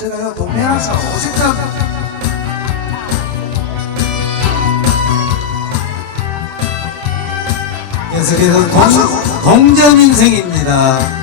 제가요 동네라서 오십장 계속해서 동, 동전 인생입니다.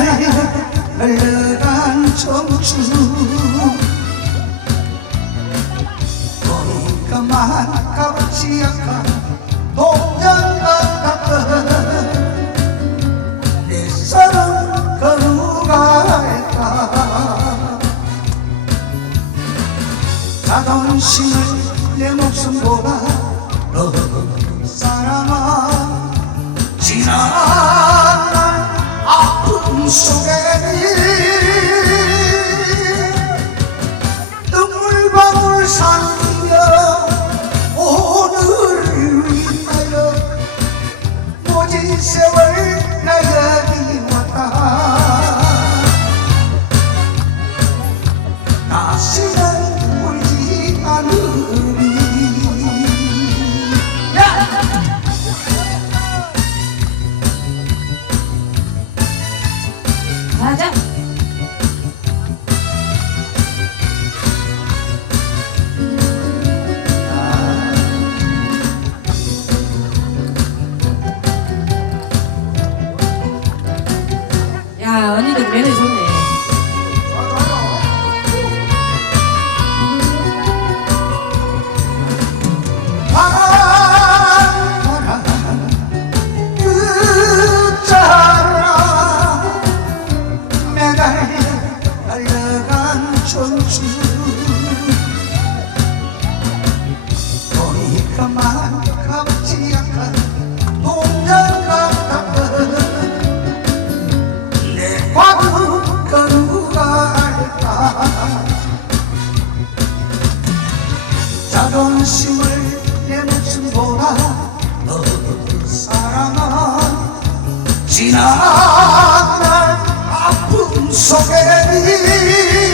내날 흘러간 청춘. 보니까만 값지 약한 동전 같았던 내 사랑 할까 자존심을 내 목숨보다 너 사랑아 지난 아픔 속에 눈물방울 삼키며 오늘을 위하여 모진 세월 가자. 야, 언니들 매너 좋네. 청춘 보니까만 값지 약한 동전 같았던 내 과거 그 누가 알까 자존심을 내 목숨보다 너 사랑아 지나간 아픔 속에